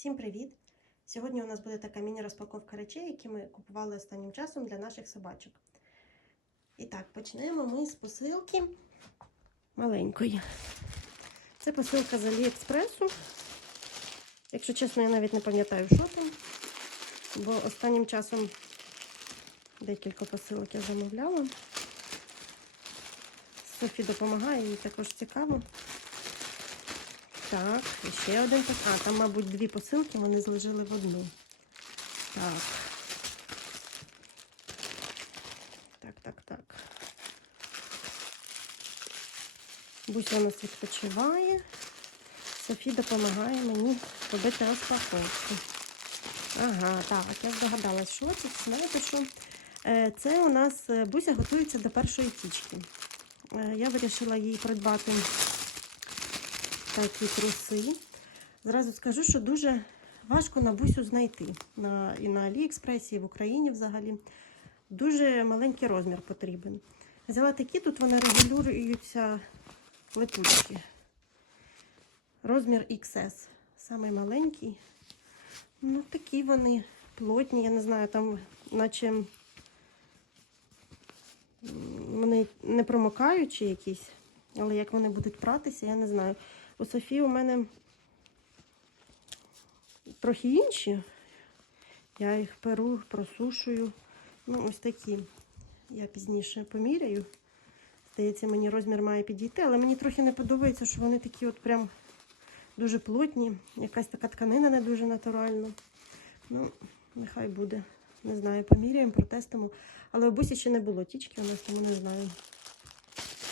Всім привіт! Сьогодні у нас буде така міні-розпаковка речей, які ми купували останнім часом для наших собачок. І так, почнемо ми з посилки маленької. Це посилка з Аліекспресу. Якщо чесно, я навіть не пам'ятаю, що там, бо останнім часом декілька посилок я замовляла. Софі допомагає, їй також цікаво. Так, і ще один А, там, мабуть, дві посилки, вони зложили в одну. Так. Так, так, так. Буся у нас відпочиває. Софі допомагає мені робити розпаковку. Ага, так, я здогадалась, що це. Знаєте, що Е, це у нас е, Буся готується до першої тічки. Е, Я вирішила їй придбати такі труси. Зразу скажу, що дуже важко на бусю знайти на, і на Аліекспресі, і в Україні взагалі. Дуже маленький розмір потрібен. Взяла такі, тут вони регулюються липучки. Розмір XS. Самий маленький. Ну, такі вони плотні, я не знаю, там наче вони не промокаючі якісь. Але як вони будуть пратися, я не знаю. У Софії у мене трохи інші. Я їх перу, просушую. Ну, ось такі. Я пізніше поміряю. Здається, мені розмір має підійти, але мені трохи не подобається, що вони такі от прям дуже плотні. Якась така тканина не дуже натуральна. Ну, нехай буде. Не знаю, поміряємо, протестимо. Але у бусі ще не було тічки у нас, тому не знаю.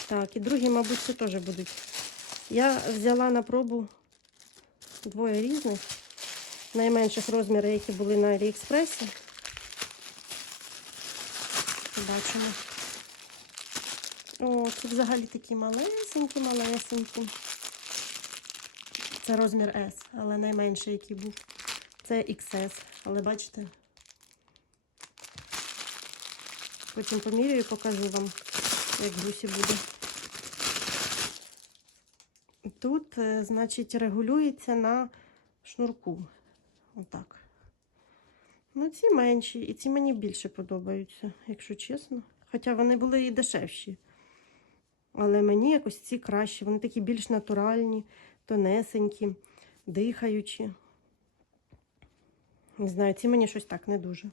Так, і другі, мабуть, це теж будуть. Я взяла на пробу двоє різних, найменших розмірів, які були на Аліекспресі. Бачимо. О, це взагалі такі малесенькі, малесенькі. Це розмір S, але найменший, який був. Це XS. Але бачите. Потім поміряю і покажу вам, як гусі буде. Тут, е, значить, регулюється на шнурку. Отак. Ну, ці менші, і ці мені більше подобаються, якщо чесно. Хоча вони були і дешевші. Але мені якось ці кращі. Вони такі більш натуральні, тонесенькі, дихаючі. Не знаю, ці мені щось так не дуже.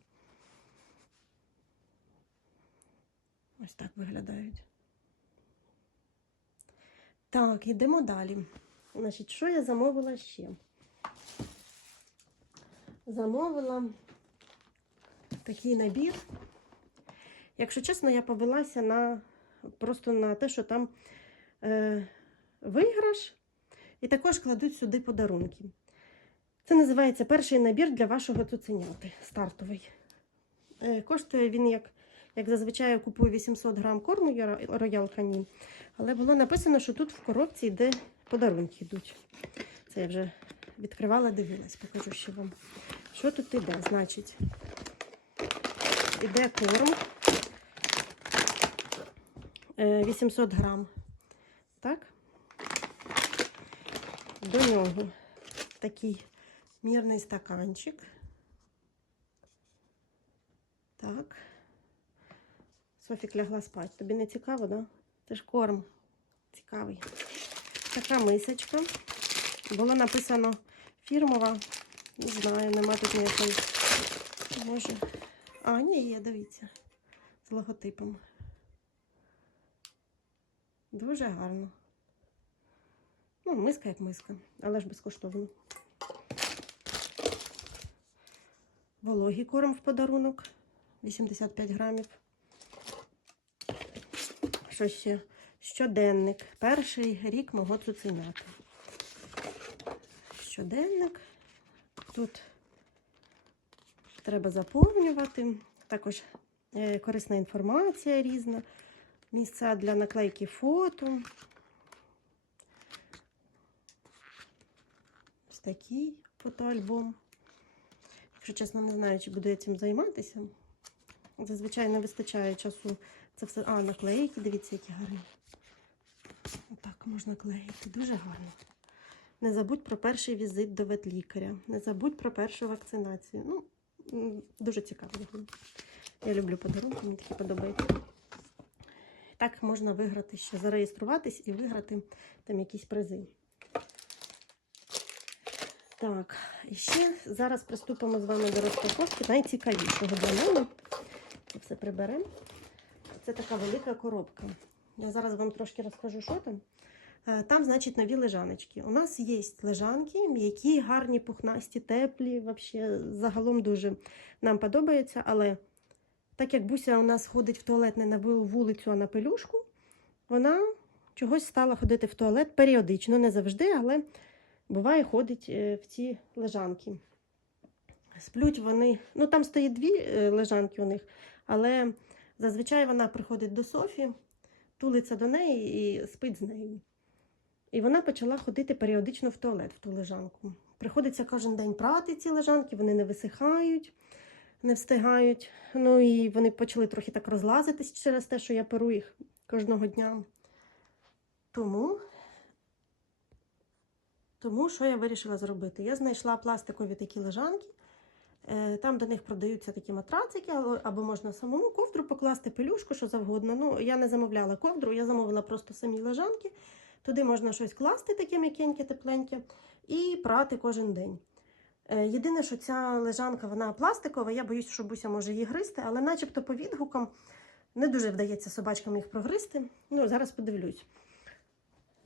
Ось так виглядають. Так, йдемо далі. Значить, що я замовила ще? Замовила такий набір. Якщо чесно, я повелася на просто на те, що там е, виграш, і також кладуть сюди подарунки. Це називається перший набір для вашого цуценяти. Стартовий. Е, коштує він, як, як зазвичай, я купую 800 грам корму Royal Canin. Але було написано, що тут в коробці йде подарунки йдуть. Це я вже відкривала, дивилась, покажу ще вам. Що тут іде? Значить, іде корм е, 800 грам. Так? До нього такий мірний стаканчик. Так. Софік лягла спати. Тобі не цікаво, да? Це ж корм. Цікавий. Така мисочка. Було написано фірмова. Не знаю, нема тут ніякої. Може. А, ні, є, дивіться. З логотипом. Дуже гарно. Ну, миска як миска, але ж безкоштовно. Вологий корм в подарунок. 85 грамів. Що ще? Щоденник. Перший рік мого цуценята. Щоденник. Тут треба заповнювати. Також е, корисна інформація різна. Місця для наклейки фото. Ось такий фотоальбом. Якщо чесно, не знаю, чи буду я цим займатися. Зазвичай не вистачає часу. Це все. А, наклейки, дивіться, які гарні. Отак можна клеїти. Дуже гарно. Не забудь про перший візит до ветлікаря. Не забудь про першу вакцинацію. Ну, дуже цікаво. Я люблю подарунки, мені такі подобаються. Так можна виграти ще, зареєструватись і виграти там якісь призи. Так, і ще зараз приступимо з вами до розпаковки найцікавішого для мене. Це все приберемо. Це така велика коробка. Я зараз вам трошки розкажу, що там. Е, Там, значить, нові лежаночки. У нас є лежанки, м'які, гарні, пухнасті, теплі. Вообще, загалом дуже нам подобається. Але так як Буся у нас ходить в туалет не на вулицю, а на пелюшку, вона чогось стала ходити в туалет періодично, не завжди, але буває ходить е, в ці лежанки. Сплють вони, ну там стоїть дві е, лежанки у них, але зазвичай вона приходить до Софі, тулиться до неї і спить з нею. І вона почала ходити періодично в туалет, в ту лежанку. Приходиться кожен день прати ці лежанки, вони не висихають, не встигають. Ну і вони почали трохи так розлазитись через те, що я перу їх кожного дня. Тому, тому що я вирішила зробити? Я знайшла пластикові такі лежанки. Е, Там до них продаються такі матрацики, або можна самому ковдру покласти, пелюшку, що завгодно. Ну, я не замовляла ковдру, я замовила просто самі лежанки. Туди можна щось класти, таке м'якеньке, тепленьке, і прати кожен день. Е, Єдине, що ця лежанка вона пластикова, я боюсь, що Буся може її гризти, але начебто по відгукам не дуже вдається собачкам їх прогризти. Ну, зараз подивлюсь.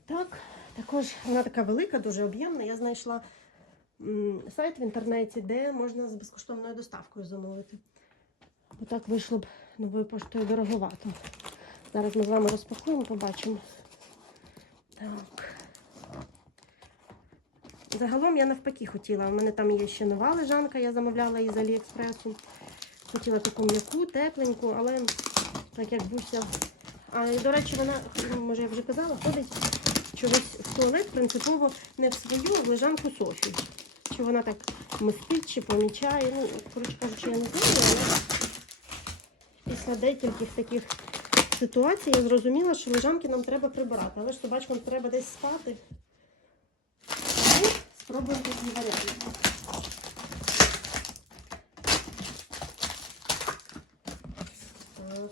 Так, також вона така велика, дуже об'ємна. Я знайшла сайт в інтернеті, де можна з безкоштовною доставкою замовити. Бо так вийшло б новою поштою дороговато. Зараз ми з вами розпакуємо, побачимо. Так. Загалом я навпаки хотіла. У мене там є ще нова лежанка, я замовляла її з Аліекспресу. Хотіла таку м'яку, тепленьку, але так як Буся. А і, до речі, вона, ну, може, я вже казала, ходить чогось в туалет принципово не в свою, а в лежанку Софі. Чи вона так мистить, чи помічає. Ну, коротше кажучи, я не знаю, але після деяких таких ситуацій я зрозуміла, що лежанки нам треба прибирати, але ж собачкам треба десь спати. Тому спробуємо такий варіант. Так.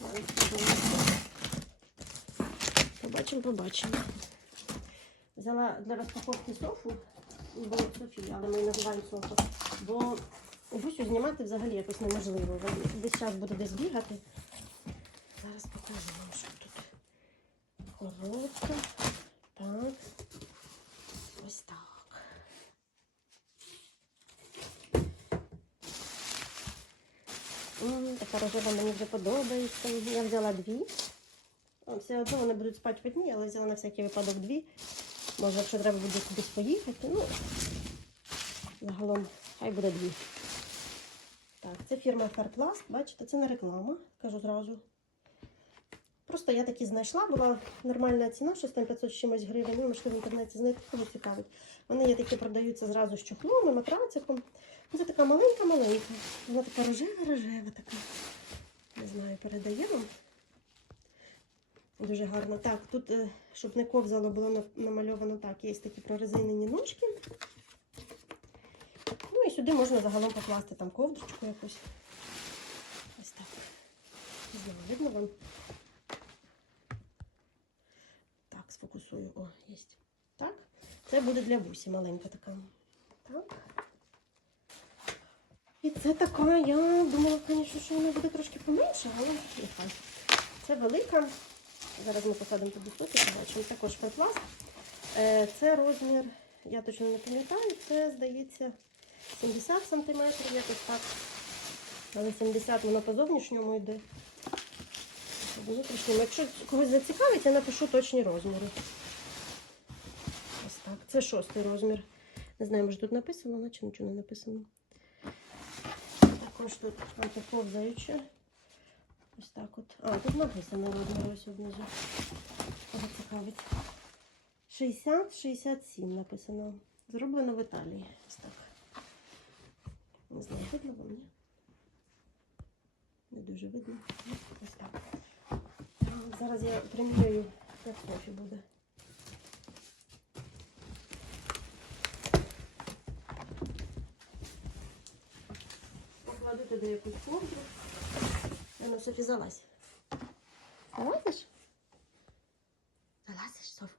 Зараз подивимося. Побачимо, побачимо. Взяла для розпаковки софу, бо Софія, але ми її називаємо софа. Бо Бусю знімати взагалі якось неможливо. Весь час буде десь бігати. Зараз покажу вам, що тут. Коробка. Так. Ось так. Така рожева мені вже подобається. Я взяла дві. Все одно вони будуть спати в одній, але взяла на всякий випадок дві. Може, якщо треба буде кудись поїхати. Ну, загалом, хай буде дві. Так, це фірма Fairplast. Бачите, це не реклама, кажу зразу. Просто я такі знайшла, була нормальна ціна, щось там 500 чимось гривень. Ну, можливо, в інтернеті знайти, кого цікавить. Вони є такі продаються зразу з чохлом і матрациком. Ну, Це така маленька-маленька. Вона така рожева-рожева така. Не знаю, передає вам. Дуже гарно. Так, тут, е, щоб не ковзало, було намальовано так. Є такі прорезинені ножки. Ну і сюди можна загалом покласти там ковдрочку якусь. Ось так. Не видно вам? Так, сфокусую. О, є. Так. Це буде для бусі маленька така. Так. І це така, я думала, звісно, що вона буде трошки поменше, але нехай. Це велика. Зараз ми посадимо туди соки, побачимо. Також фепласт. Е, Це розмір, я точно не пам'ятаю, це, здається, 70 см, якось так. Але 70 воно по зовнішньому йде. Якщо когось зацікавить, я напишу точні розміри. Ось так. Це шостий розмір. Не знаю, може тут написано, наче нічого не написано. Також тут антиповзаюче. Ось так от. А, тут написано народна, ось однижу. Ого цікавить. 60-67 написано. Зроблено в Італії. Ось так. Не знаю, видно вам, ні? Не дуже видно. Ось так. Зараз я примірюю, як кофі буде. Покладу туди якусь ковдру. Ну, Софі, залазь. Залазиш? Залазиш, Соф?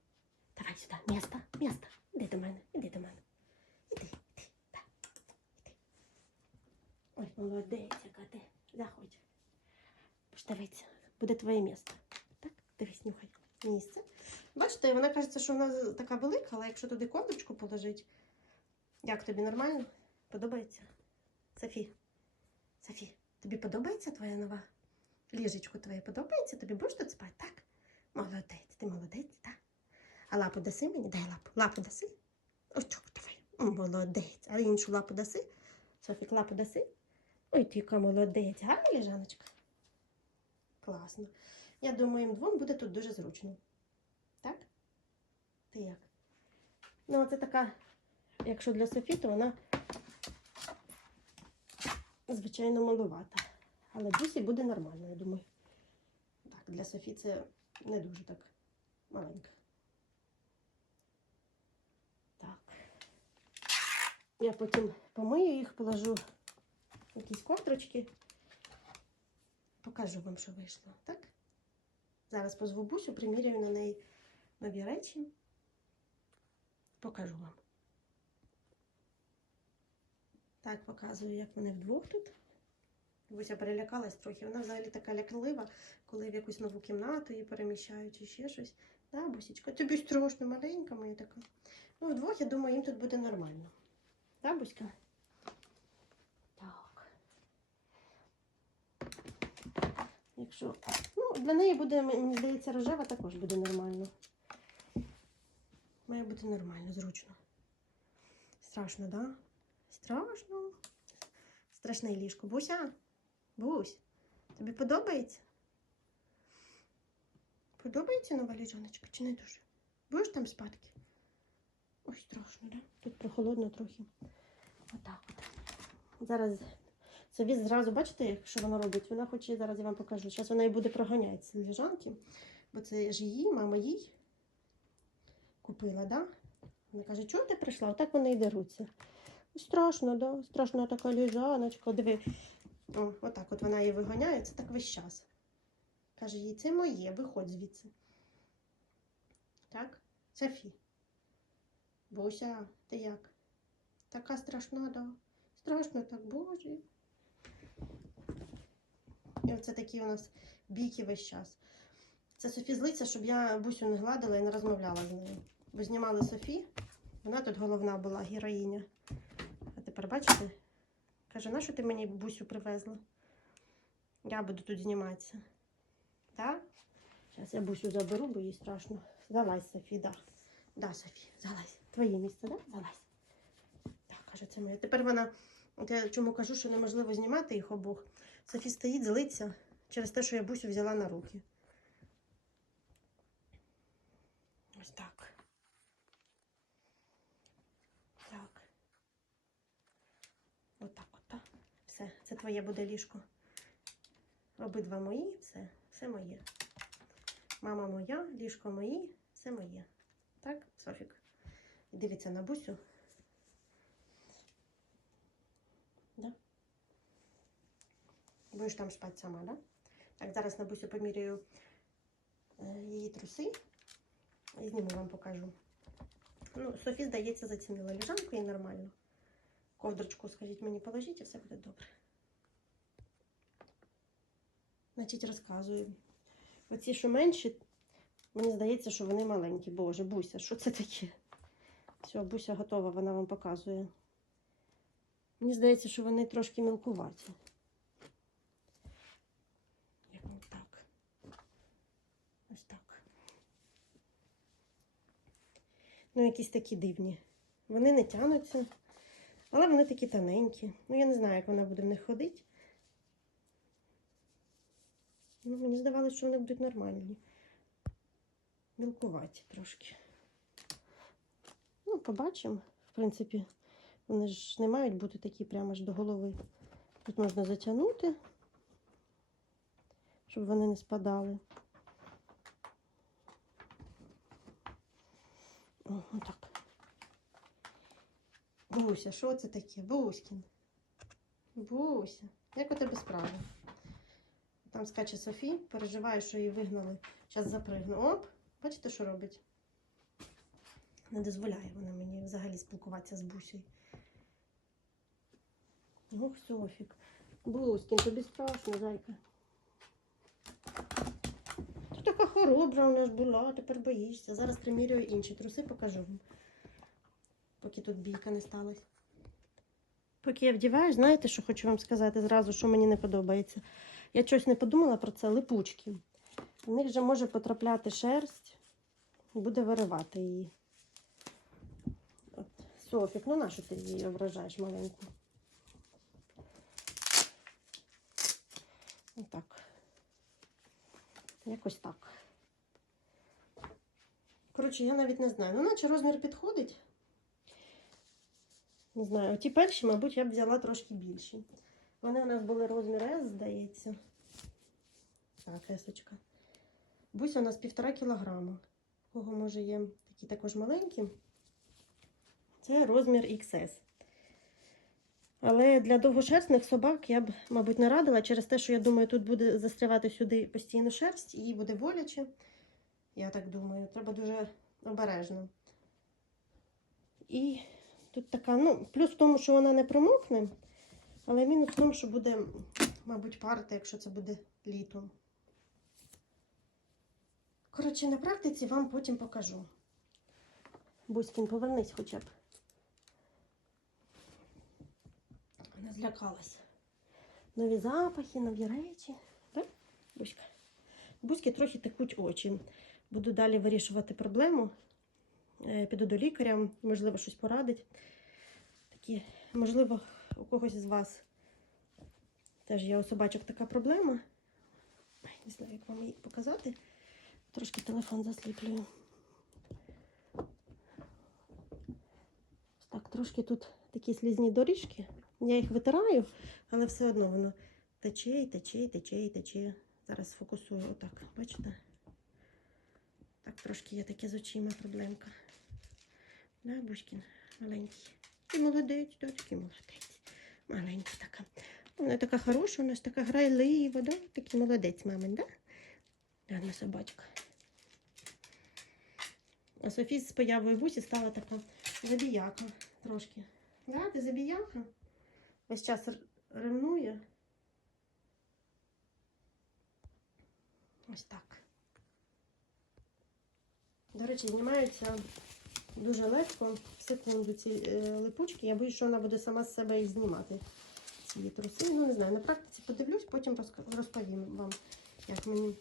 Давай сюди. Місто, місто. Іди до мене, іди до мене. Іди, іди, так. Іди. Ой, молодець, яка ти. Заходь. Дивитися. Буде твоє місто. Так, дивись, нюхай. Місце. Бачите, вона кажеться, що вона така велика, але якщо туди ковдрочку положити, як тобі нормально? Подобається? Софі, Софі, тобі подобається твоя нова? Ліжечко твоє подобається? Тобі будеш тут спати, так? Молодець, ти молодець, так? А лапу даси мені? Дай лапу. Лапу даси? Очок давай. О, Молодець. А іншу лапу даси? Софік, лапу даси? Ой, ти яка молодець. Гарна ліжаночка? Класно. Я думаю, їм двом буде тут дуже зручно. Так? Ти як? Ну, це така, якщо для Софі, то вона звичайно малувата. Але Бусі буде нормально, я думаю. Так, для Софі це не дуже так маленька. Так. Я потім помию їх, положу в якісь ковдрочки. Покажу вам, що вийшло, так? Зараз позву Бусю, приміряю на неї нові речі. Покажу вам. Так, показую, як вони вдвох тут. Буся перелякалась трохи. Вона взагалі така ляклива, коли в якусь нову кімнату її переміщають чи ще щось. Да, Бусічка? Тобі страшно маленька моя така. Ну, вдвох, я думаю, їм тут буде нормально. Да, Буська? Так. Якщо. Ну, для неї буде, мені здається, рожева також буде нормально. Має бути нормально, зручно. Страшно, да? Страшно. Страшне ліжко. Буся? Бусь, тобі подобається? Подобається нова ліжаночка чи не дуже? Будеш там спадки? Ой, страшно, да? Тут прохолодно трохи. Отак от. Зараз Совіт зразу, бачите, що вона робить? Вона хоче, зараз я вам покажу. Зараз вона і буде проганяти ці ліжанки, бо це ж її, мама їй купила, да? Вона каже, чого ти прийшла? Отак вони і деруться. Страшно, да? Страшна така ліжаночка. Диви. О, отак от вона її виганяє, це так весь час. Каже їй, це моє, виходь звідси. Так? Софі. Буся, ти як? Така страшна, да? Страшно так, боже. І оце такі у нас бійки весь час. Це Софі злиться, щоб я Бусю не гладила і не розмовляла з нею. Бо знімали Софі, вона тут головна була героїня. А тепер бачите? Каже, на що ти мені Бусю привезла? Я буду тут зніматися. Так? Зараз я Бусю заберу, бо їй страшно. Залазь, Софі, да. Да, Софі, залазь. Твоє місце, да? Залазь. Так, каже, це моє. Тепер вона. Я чому кажу, що неможливо знімати їх обох. Софі стоїть, злиться через те, що я Бусю взяла на руки. Ось так. Так. Отак от, так. Все, це твоє буде ліжко. Обидва мої, все, все моє. Мама моя, ліжко мої, все моє. Так, Софік? Дивіться на бусю. Да? Будеш там спати сама, да? Так, зараз на бусю поміряю е, її труси. І зніму вам покажу. Ну, Софі, здається, зацінила ліжанку і нормально. Ковдрочку, скажіть мені, положіть, і все буде добре. Значить, розказую. Оці, що менші, мені здається, що вони маленькі. Боже, Буся, що це таке? Все, Буся готова, вона вам показує. Мені здається, що вони трошки мілкуваті. Як так? Ось так. Ну, якісь такі дивні. Вони не тянуться, але вони такі тоненькі. Ну, я не знаю, як вона буде в них ходити. Ну, мені здавалося, що вони будуть нормальні. Мілкуваті трошки. Ну, побачимо. В принципі, вони ж не мають бути такі прямо аж до голови. Тут можна затягнути, щоб вони не спадали. О, отак. Буся, що це таке? Буськін. Буся. Як у тебе справи? Там скаче Софі, переживає, що її вигнали. Зараз запригну. Оп, бачите, що робить? Не дозволяє вона мені взагалі спілкуватися з бусею. Ох, Софік. Бускін, тобі страшно, зайка. Ти така хоробра у нас була, тепер боїшся. Зараз примірюю інші труси, покажу вам. Поки тут бійка не сталася. Поки я вдіваю, знаєте, що хочу вам сказати зразу, що мені не подобається. Я щось не подумала про це липучки. В них же може потрапляти шерсть буде виривати її. Софік, ну нащо ти її ображаєш маленьку? Отак. Якось так. Коротше, я навіть не знаю. Ну, наче розмір підходить. Не знаю, ті перші, мабуть, я б взяла трошки більші. Вони у нас були розмір S, здається. Так, есочка. Буся у нас півтора кілограма. Кого може є такі також маленькі. Це розмір XS. Але для довгошерстних собак я б, мабуть, не радила через те, що я думаю, тут буде застрявати сюди постійно шерсть, їй буде боляче. Я так думаю, треба дуже обережно. І тут така, ну, плюс в тому, що вона не промокне, але мінус в тому, що буде, мабуть, парти, якщо це буде літом. Коротше, на практиці вам потім покажу. Буськін, повернись хоча б. Вона злякалася. Нові запахи, нові речі. Так, Буська? Буськи трохи текуть очі. Буду далі вирішувати проблему. Е, Піду до лікаря, можливо, щось порадить. Такі, можливо, у когось з вас теж є у собачок така проблема. Не знаю, як вам її показати. Трошки телефон засліплюю. Так, трошки тут такі слізні доріжки. Я їх витираю, але все одно воно тече, і тече, і тече, і тече. Зараз сфокусую отак, бачите? Так, трошки є таке з очима проблемка. Да, Бушкін, маленький. Ти молодець, такий молодець. Маленький така. Вона така хороша, у нас така грайлива, да? Такий молодець, мамин, да? Гарна собачка. А Софі з появою бусі стала така забіяка трошки. Да, ти забіяка? Весь час ревнує. Ось так. До речі, знімаються дуже легко секунду ці е, липучки. Я боюсь, що вона буде сама з себе і знімати ці труси. Ну, не знаю, на практиці подивлюсь, потім розповім вам, як мені.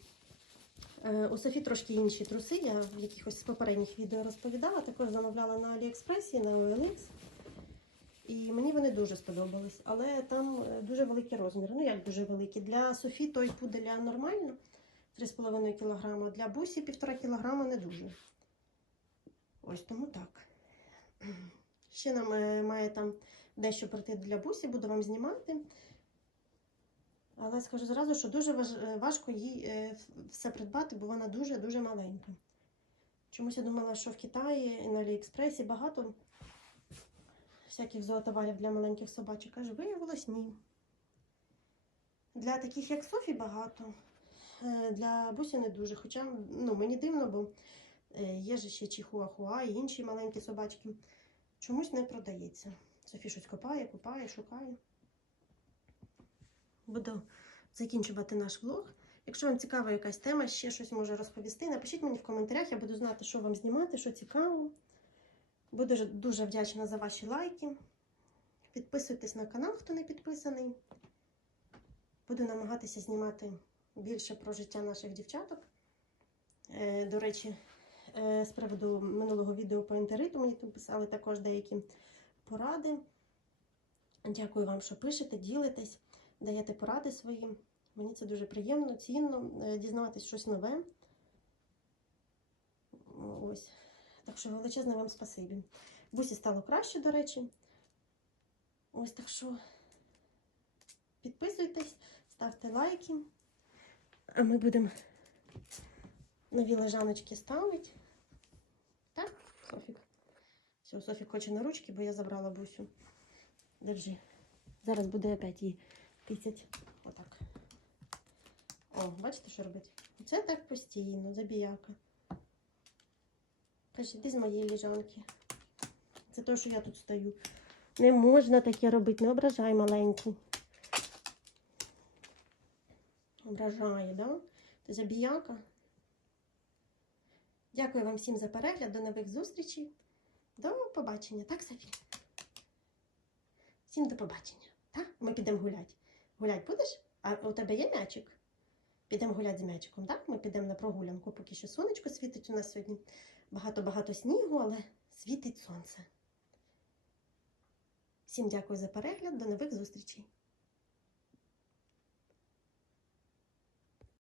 Е, У Софі трошки інші труси. Я в якихось з попередніх відео розповідала. Також замовляла на Аліекспресі, на OLX. І мені вони дуже сподобались. Але там е, дуже великі розміри. Ну, як дуже великі. Для Софі той пуделя нормально 3,5 кг, для бусі 1,5 кг не дуже. Ось тому так. Ще нам е, має там дещо прийти для бусі, буду вам знімати. Але скажу зразу, що дуже е, важко їй е, все придбати, бо вона дуже-дуже маленька. Чомусь я думала, що в Китаї і на Аліекспресі багато всяких зоотоварів для маленьких собачок. Аж виявилось ні. Для таких, як Софі, багато. Для бусі не дуже. Хоча ну, мені дивно, бо є ж ще чихуахуа і інші маленькі собачки. Чомусь не продається. Софі щось копає, копає, шукає. Буду закінчувати наш влог. Якщо вам цікава якась тема, ще щось може розповісти, напишіть мені в коментарях, я буду знати, що вам знімати, що цікаво. Буду дуже- вдячна за ваші лайки. Підписуйтесь на канал, хто не підписаний. Буду намагатися знімати більше про життя наших дівчаток. Е, до речі, е, з приводу минулого відео по інтериту мені там писали також деякі поради. Дякую вам, що пишете, ділитесь, даєте поради свої. Мені це дуже приємно, цінно е, дізнаватись щось нове. Ось. Так що величезне вам спасибі. Бусі стало краще, до речі. Ось так що підписуйтесь, ставте лайки. А ми будемо нові лежаночки ставити. Софік? Все, Софік хоче на ручки, бо я забрала бусю. Держи. Зараз буде опять їй тисяч. Отак. О, бачите, що робить? Це так постійно, забіяка. Каже, іди з моєї ліжанки. Це то, що я тут стою. Не можна таке робити, не ображай маленьку. Ображає, да? Ти забіяка. Дякую вам всім за перегляд. До нових зустрічей. До побачення. Так, Софі? Всім до побачення. Так? Ми підемо гуляти. Гулять будеш? А у тебе є м'ячик? Підемо гуляти з м'ячиком, так? Ми підемо на прогулянку, поки що сонечко світить у нас сьогодні. Багато-багато снігу, але світить сонце. Всім дякую за перегляд. До нових зустрічей.